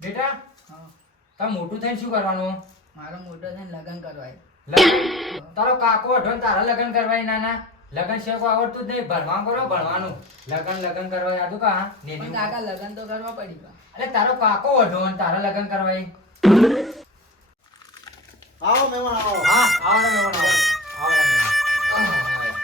બેટા હા તાર મોટું થઈને શું કરવાનું? મારો મોટો થઈને લગ્ન કરવાય. તારો કાકો અઢો તારા લગ્ન કરવા નાના. લગ્ન છે કોઈ આવડતું જ નહીં. ભણવાનું કરો ભણવાનું. લગ્ન લગ્ન કરવા યાદું કા નેની કાકા લગ્ન તો કરવા પડી કા અરે તારો કાકો અઢો ને તારા લગ્ન કરવા આવો મહેમાન આવો. હા આવડે મહેમાન આવો. મહેમાન.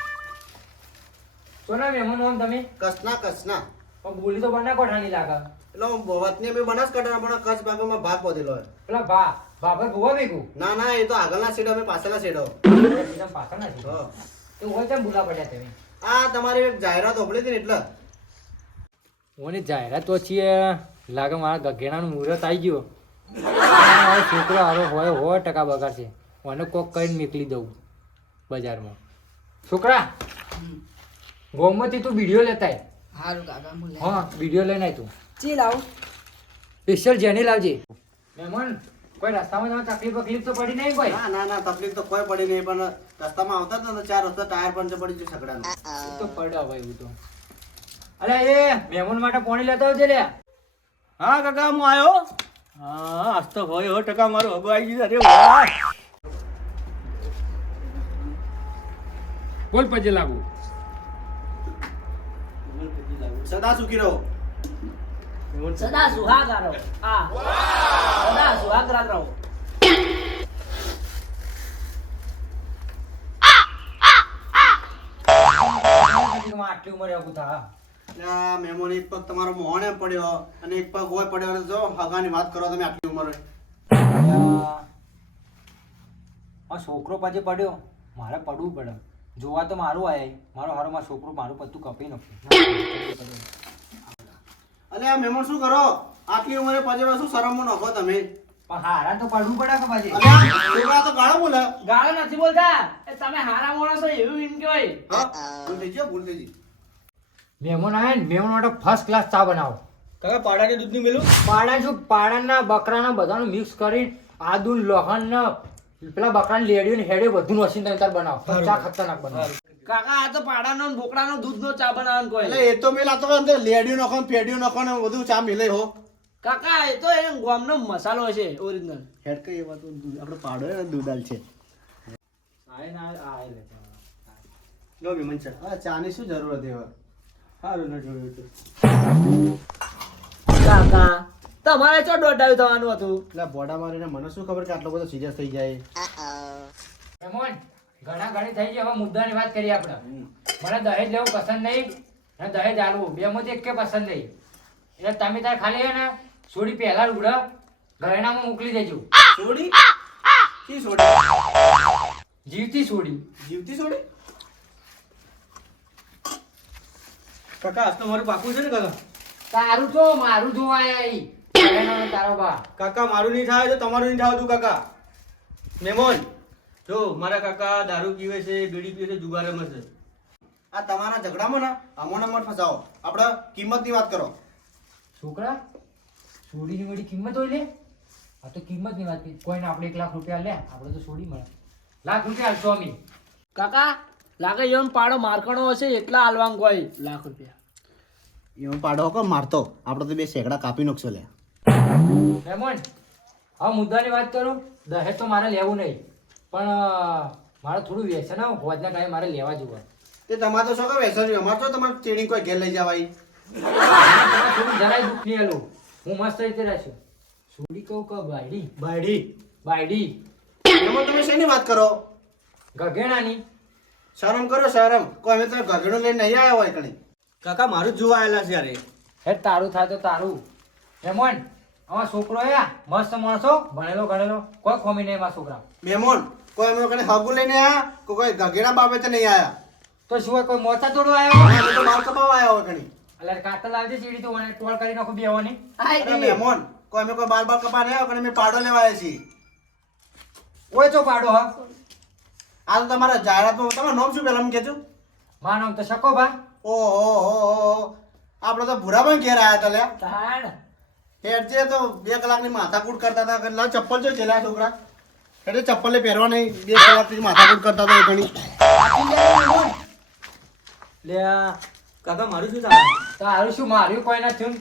સોના મહેમાન આમ તમે? કસના કચ્છના પણ બોલી તો બના કોઠાની લાગે. એટલે હું વતની બી બનાસકાંઠા પણ કચ્છ ભાગમાં ભાગ પહોંચેલો હોય. પેલા ભા બાબર ભૂવા ભેગું ના ના એ તો આગળના સીડો અમે પાછળના સીડો પાછળના હા. તો હોય તેમ ભૂલા પડ્યા તમે? આ તમારી જાહેરાત ઓપડી હતી ને એટલે. ઓની જાહેરાત તો છીએ લાગે મારા ગઘેડાનું મુહૂર્ત આવી ગયો. મારો છોકરો હારો હોય સો ટકા બગાડશે મને કોક કરીને નીકળી દઉં બજારમાં. છોકરા ગોમતી તું વીડિયો લેતા આય. હારું કાકા હું હા વિડિયો લઈને આય તું. ચી લાવ? સ્પેશિયલ જેની લાવજે. મહેમાન કોઈ રસ્તામાં જવા તકલીફ તકલીફ તો પડી નહીં કોઈ? ના ના ના તકલીફ તો કોઈ પડી નહીં પણ રસ્તામાં આવતા જ ચાર રસ્તા ટાયર પંચર પડી ગયું સગડાનું તો પડ્યા ભાઈ એવું તો. અરે એ મહેમાન માટે પાણી લેતો આવજે લે હા કાકા હું આવ્યો હા આજ તો હોય હો ટકા મારો હગો આવી ગયો અરે વાહ. બોલ પછી લાગુ? સદા સુખી રહો સદા સુહાગ રહો હા. સદા સુહાગરા રહો આટલી ઉંમરે આવું થા? એટલે એક પગ તમારો મોહને પડ્યો અને એક પગ હોય પડ્યો જો હગાની વાત કરો તમે આટલી ઉંમરે. આ છોકરો પછી પડ્યો. મારે પડવું પડે. જોવા તો મારું આય મારો હારો મારો છોકરો મારું પત્તું કપી નાખ્યું અલે આ મેમણ શું કરો? આટલી ઉંમરે પછી શું શરમો નખો તમે? પણ હારા તો પડવું પડે કે પછી? અલે છોકરા તો ગાળો બોલે. ગાળો નથી બોલતા. એ તમે હારા માણસો એવું એમ કહેવાય. હા ભૂલ થઈ ગયો ભૂલ થઈ ગઈ. મેમણ આવે ને મહેમાન માટે ફર્સ્ટ ક્લાસ ચા બનાવો. કાકા દૂધ દૂધની મેલું? પાડા શું? પાડાના બકરાના બધાનું મિક્સ કરી આદુ લોહણ ને પેલા બકરાને લેડીઓ ને હેડ્યો બધું નસીન તમે તાર બનાવો. ચા ખતરનાક બનાવો. કાકા આ તો પાડાનો ને બોકડાનો દૂધનો ચા બનાવવાનો કોઈ. એટલે એ તો મેલા તો અંદર લેડિયું નાખો ને પેડિયું નાખો ને બધું ચા મિલે હો. કાકા એ તો એ ગામનો મસાલો છે ઓરિજિનલ હેડ કઈ એ વાત આપણે પાડો ને દૂધાલ છે. આય ના આય લે લો વિમન છે હા ચાની શું જરૂર હતી હવે? સારું ન જોયું તો કાકા તમારે ચો દોઢાયું થવાનું હતું? એટલે બોડા મારીને મને શું ખબર કે આટલો બધો સિરિયસ થઈ જાય? મહેમાન ઘણા ઘણી થઈ ગઈ હવે મુદ્દાની વાત કરીએ આપણે. મને દહેજ લેવું પસંદ નહીં અને દહેજ આલવું. બે માંથી એક પસંદ નહીં. એટલે તમે તાર ખાલી હે ને સોડી પહેલા ઉડા. ઘરેણામાં મોકલી દેજો. સોડી? કી સોડી? જીવતી સોડી. જીવતી સોડી? કાકા આજ તો મારું પાકું છે ને કાકા? તારું તો મારું જોવાય તારો બા કાકા મારું નહીં થાય તો તમારું નહીં થતું કાકા. મેમોન જો મારા કાકા દારૂ પીવે છે બીડી પીવે છે જુગાર રમે છે. આ તમારા ઝઘડામાં ને અમોને મત ફસાવો. આપણે કિંમતની વાત કરો. છોકરા છોડીની મોટી કિંમત હોય લે. આ તો કિંમતની વાત કરી. કોઈને આપણે એક લાખ રૂપિયા લે આપણે તો છોડી મળે. લાખ રૂપિયા હાલશો અમે. કાકા લાગે એમ પાડો મારકણો હશે એટલા હાલવાંગ કોઈ લાખ રૂપિયા. એમ પાડો કોણ મારતો. આપણે તો બે શેકડા કાપી નાખશો લે. મહેમાન હવે મુદ્દાની વાત કરું? દહેજ તો મારે લેવું નહીં. પણ મારે થોડું વ્યસન આવું. ભોજના ટાઈમ મારે લેવા જવું તે તમારે તો શું કે વ્યસન રહ્યું? અમારે તો તમારે ચેડિંગ કોઈ ઘેર લઈ જવાય. થોડું જરાય દુઃખ નહીં આલું. હું મસ્ત રીતે રહેશું. સોડી કહું કે બાયડી. બાયડી. બાયડી. એમાં તમે શેની વાત કરો? ગગેણાની શરમ કરો શરમ. કોઈ અમે તમે ગગડું લઈને નહીં આવ્યા હોય કણી. કાકા મારું જ જોવા આવેલા છે અરે હે તારું થાય તો તારું. મહેમાન અમારા છોકરો આયા મસ્ત માણસો ભણેલો ગણેલો. કોઈ ખોમી નહીં એમાં છોકરા. મેમોન કોઈ એમનો કને હગુ લઈને આવ્યા કોઈ કોઈ ગગેડા બાબતે નહીં આવ્યા તો શું હોય, કોઈ મોચા તોડવા આવ્યો? અમે તો બાર કપાવા આવ્યા હોય કણી અલર કાતલ આવજે સીડી તો મને ટોળ કરી નાખું બેવાની અરે મેમોન કોઈ અમે કોઈ બાર બાર કપા નહીં આવ્યા મે પાડો લેવા આવ્યા છી ઓય તો પાડો હા. આ તો તમારા જાહેરાતમાં તમારું નામ શું પેલા કહેજો? માનો તો શકો ભા ઓહો આપણે તો ભૂરા પણ ઘેર આવ્યા હતા લ્યા. તાણ. હેરજે તો બે કલાકની માથાકૂટ કરતા હતા. લા ચપ્પલ જો છે લ્યા છોકરા. એટલે ચપ્પલે પહેરવા નહીં બે કલાકની માથાકૂટ કરતા હતા એ ઘણી. લે કાકા મારું શું થાય તારું શું માર્યું કોઈ ના થયું